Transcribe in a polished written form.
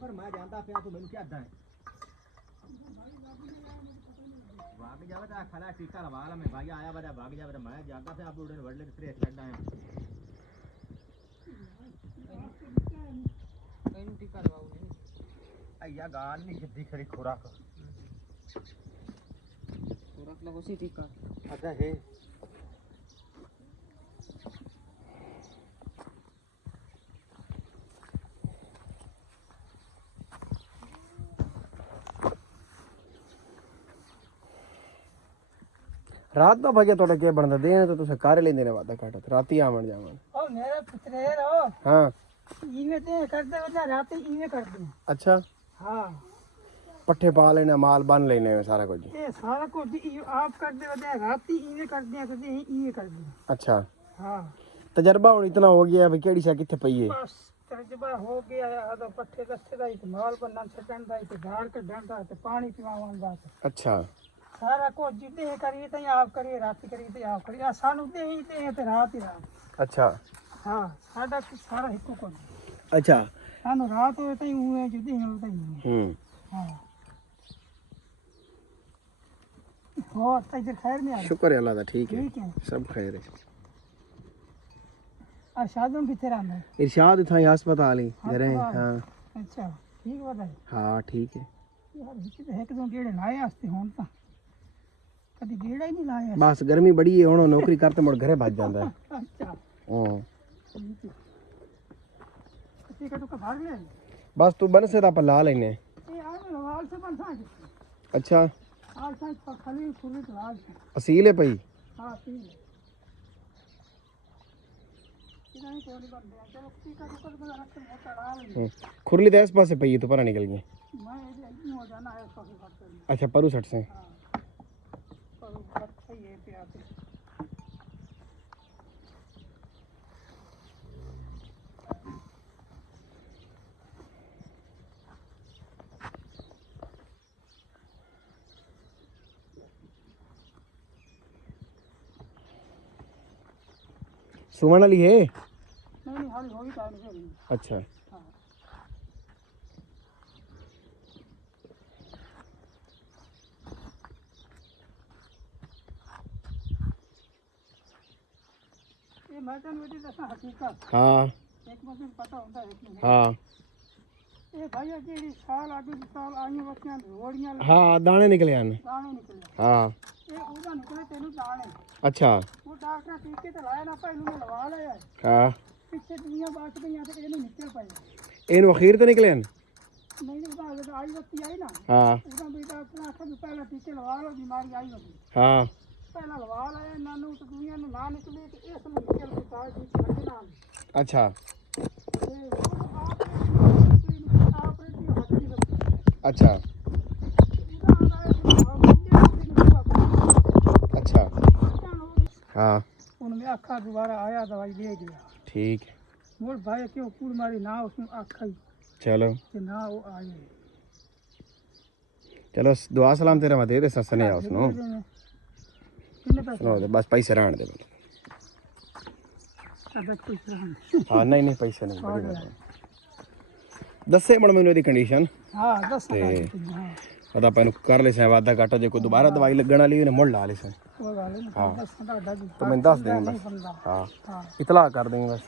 पर मैं जानता पिया तो मैंने क्या है भाग जावे तो खला टीका लगा ला मैं भाई आया बड़ा भाग जावे तो मैं जानता पिया आप उड़न वडले फ्रेश करदा है कहीं टीका लगाओ नहीं अय्या गाल नहीं जल्दी खरी खुराक लगो सी टीका अच्छा है रात का भगे तोड़ा के बनदा दे तो तुसे कार लेंदे ने वादा काट राती आवन जावन ओ मेरा पुत्र रो हां इवे ते करदे वदा राती इवे करदे अच्छा हां पट्ठे पा लेने माल बन लेने सारा कुछ ये सारा कुछ आप करदे वदा राती इवे करदे इवे करदे अच्छा हां तजर्बा हुन इतना हो गया भाई केड़ी शा किथे पई है बस तजर्बा हो गया है तो पट्ठे दस्ते दा माल बनना छडन दा ते गाड़ कढन दा ते पानी पिवावन दा अच्छा सारा को जिते करिए तो आप करिए रात करिए तो आप करिए सानू दे ही ते रात ही रात अच्छा हां साडा सारा हिको को अच्छा सानू रात होए तो हुए जुदे होता ही हां हो इधर खैर नहीं आ शुक्र है अल्लाह दा ठीक है सब खैर है इरशाद किथे रहंदा है इरशाद था अस्पताल ही घरे हां अच्छा ठीक बताई हां ठीक है यार एक दो गेड़े लाए आस्ते होन ता कभी गेड़ा ही नहीं लाया बस गर्मी बड़ी है हुन नौकरी करते मुड़ घरे भाग जांदा है अच्छा हां ठीक है तो भाग ले बस तू बन से ता ला लेने ए आ लवाल से बन सा अच्छा आज सा खाली खुली लाल असील है भाई हां असील इनाई कोनी बन गया चलो ठीक है तो बना रख मोटा डाल खुरली तो इस पास से पई तो परा निकल गई मैं ये हो जाना है इस पास अच्छा परू सट से ये पे आते सुमन वाली है नहीं हाल होगी टाइम से अच्छा मैं तो मुझे दसा हकीकत हां एक मुझे पता होता है हां ए भाई जेडी साल आगे साल आई वक्तियां रोड़ियां हां दाने निकले हां ए ओदा निकले तेनु दाने अच्छा वो डॉक्टर टीके तो लाया ना पहले ने लगा लिया हां पीछे दुनिया बात गई यहां से एनु निकल पाए एनु अखीर तो निकले नहीं ओदा आई वक्ति आई ना हां ओदा भी डॉक्टर आखा पहले टीके लगा लो बीमारी आई होगी हां पहला लगा लाया नानू तो दुनिया में ना निकले तो इस निकल के ताज जी ना अच्छा अच्छा अच्छा हाँ उनमें आखा दोबारा आया दवाई ले गया ठीक है मोर भाई क्यों कूड़ मारी ना उसमें आखा ही चलो कि ना वो आए चलो दुआ सलाम तेरा मत दे ससने आ उसनो सुनो बस पैसे रहने दे हाँ नहीं पैसे नहीं बड़ी बात दसे बड़ मैनू दी कंडीशन हां दस ते अदा पैन कर ले से वादा काटो जे कोई दोबारा दवाई लगन वाली ने मुड़ ला ले से हां तो मैं दस देंगे बस हां इतला कर देंगे बस